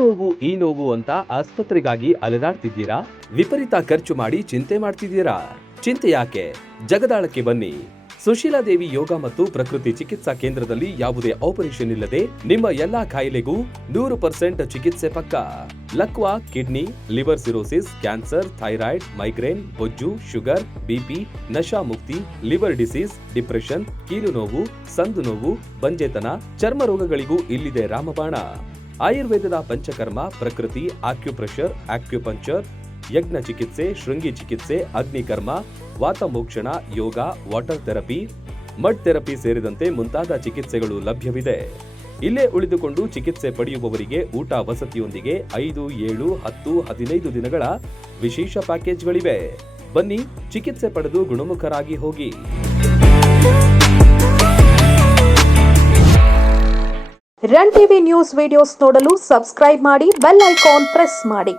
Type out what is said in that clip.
ನೋವು ಈ ನೋವು ಅಂತ ಆಸ್ಪತ್ರೆಗಾಗಿ ಅಲೆದಾಡ್ತಿದ್ದೀರಾ? ವಿಪರೀತ ಖರ್ಚು ಮಾಡಿ ಚಿಂತೆ ಮಾಡ್ತಿದ್ದೀರಾ? ಚಿಂತೆ ಯಾಕೆ? ಜಗದಾಳಕ್ಕೆ ಬನ್ನಿ. ಸುಶೀಲಾ ದೇವಿ ಯೋಗ ಮತ್ತು ಪ್ರಕೃತಿ ಚಿಕಿತ್ಸಾ ಕೇಂದ್ರದಲ್ಲಿ ಯಾವುದೇ ಆಪರೇಷನ್ ಇಲ್ಲದೆ ನಿಮ್ಮ ಎಲ್ಲಾ ಕಾಯಿಲೆಗೂ 100% ಚಿಕಿತ್ಸೆ ಪಕ್ಕ. ಲಕ್ವಾ, kidney, liver cirrhosis, cancer, thyroid, migraine, ಬೊಜ್ಜು, ಶುಗರ್, ಬಿಪಿ, ನಶಾ ಮುಕ್ತಿ, ಲಿವರ್ ಡಿಸೀಸ್, ಡಿಪ್ರೆಷನ್, ಕೀಲು ನೋವು, ಸಂದು ನೋವು, ಬಂಜೆತನ, ಚರ್ಮ ರೋಗಗಳಿಗೂ ಇಲ್ಲಿದೆ ರಾಮಬಾಣ. ಆಯುರ್ವೇದದ ಪಂಚಕರ್ಮ, ಪ್ರಕೃತಿ, ಆಕ್ಯುಪ್ರೆಷರ್, ಆಕ್ಯುಪಂಕ್ಚರ್, ಯಜ್ಞ ಚಿಕಿತ್ಸೆ, ಶೃಂಗಿ ಚಿಕಿತ್ಸೆ, ಅಗ್ನಿಕರ್ಮ, ವಾತಮೋಕ್ಷಣ, ಯೋಗ, ವಾಟರ್ ಥೆರಪಿ, ಮಡ್ ಥೆರಪಿ ಸೇರಿದಂತೆ ಮುಂತಾದ ಚಿಕಿತ್ಸೆಗಳು ಲಭ್ಯವಿದೆ. ಇಲ್ಲೇ ಉಳಿದುಕೊಂಡು ಚಿಕಿತ್ಸೆ ಪಡೆಯುವವರಿಗೆ ಊಟ ವಸತಿಯೊಂದಿಗೆ 5, 7, 10, 15 ದಿನಗಳ ವಿಶೇಷ ಪ್ಯಾಕೇಜ್ಗಳಿವೆ. ಬನ್ನಿ, ಚಿಕಿತ್ಸೆ ಪಡೆದು ಗುಣಮುಖರಾಗಿ ಹೋಗಿ. ರನ್ ಟಿವಿ ನ್ಯೂಸ್ ವಿಡಿಯೋಸ್ ನೋಡಲು ಸಬ್ಸ್ಕ್ರೈಬ್ ಮಾಡಿ, ಬೆಲ್ ಐಕಾನ್ ಪ್ರೆಸ್ ಮಾಡಿ.